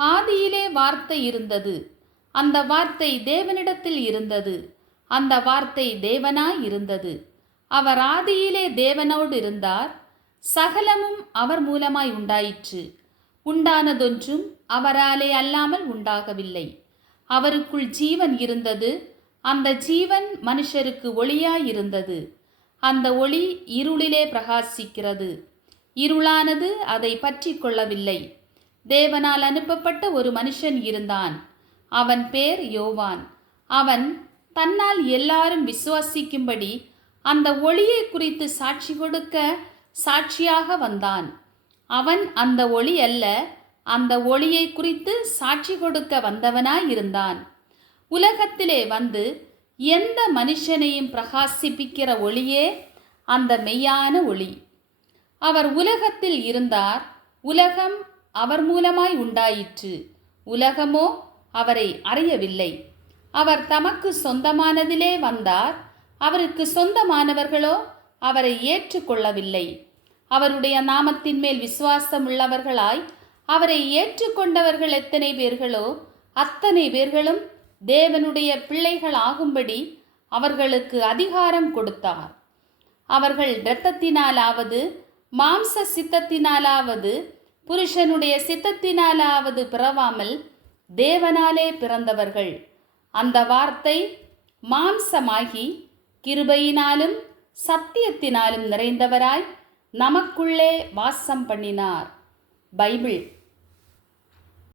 ஆதியிலே வார்த்தை இருந்தது. அந்த வார்த்தை தேவனிடத்தில் இருந்தது. அந்த வார்த்தை தேவனாய் இருந்தது. அவர் ஆதியிலே தேவனோடு இருந்தார். சகலமும் அவர் மூலமாய் உண்டாயிற்று. உண்டானதொன்றும் அவராலே அல்லாமல் உண்டாகவில்லை. அவருக்குள் ஜீவன் இருந்தது. அந்த ஜீவன் மனுஷருக்கு ஒளியாயிருந்தது. அந்த ஒளி இருளிலே பிரகாசிக்கிறது. இருளானது அதை பற்றி கொள்ளவில்லை. தேவனால் அனுப்பப்பட்ட ஒரு மனுஷன் இருந்தான். அவன் பேர் யோவான். அவன் தன்னால் எல்லாரும் விசுவாசிக்கும்படி அந்த ஒளியை குறித்து சாட்சி கொடுக்க சாட்சியாக வந்தான். அவன் அந்த ஒளி அல்ல, அந்த ஒளியை குறித்து சாட்சி கொடுக்க வந்தவனாயிருந்தான். உலகத்திலே வந்து எந்த மனுஷனையும் பிரகாசிப்பிக்கிற ஒளியே அந்த மெய்யான ஒளி. அவர் உலகத்தில் இருந்தார். உலகம் அவர் மூலமாய் உண்டாயிற்று. உலகமோ அவரை அறியவில்லை. அவர் தமக்கு சொந்தமானதிலே வந்தார். அவருக்கு சொந்தமானவர்களோ அவரை ஏற்றுக்கொள்ளவில்லை. அவருடைய நாமத்தின் மேல் விசுவாசம் உள்ளவர்களாய் அவரை ஏற்றுக்கொண்டவர்கள் எத்தனை பேர்களோ அத்தனை பேர்களும் தேவனுடைய பிள்ளைகள் ஆகும்படி அவர்களுக்கு அதிகாரம் கொடுத்தார். அவர்கள் இரத்தத்தினாலாவது மாம்ச சித்தத்தினாலாவது புருஷனுடைய சித்தத்தினாலாவது பிறவாமல் தேவனாலே பிறந்தவர்கள். அந்த வார்த்தை மாம்சமாகி கிருபையினாலும் சத்தியத்தினாலும் நிறைந்தவராய் நமக்குள்ளே வாசம் பண்ணினார். பைபிள்.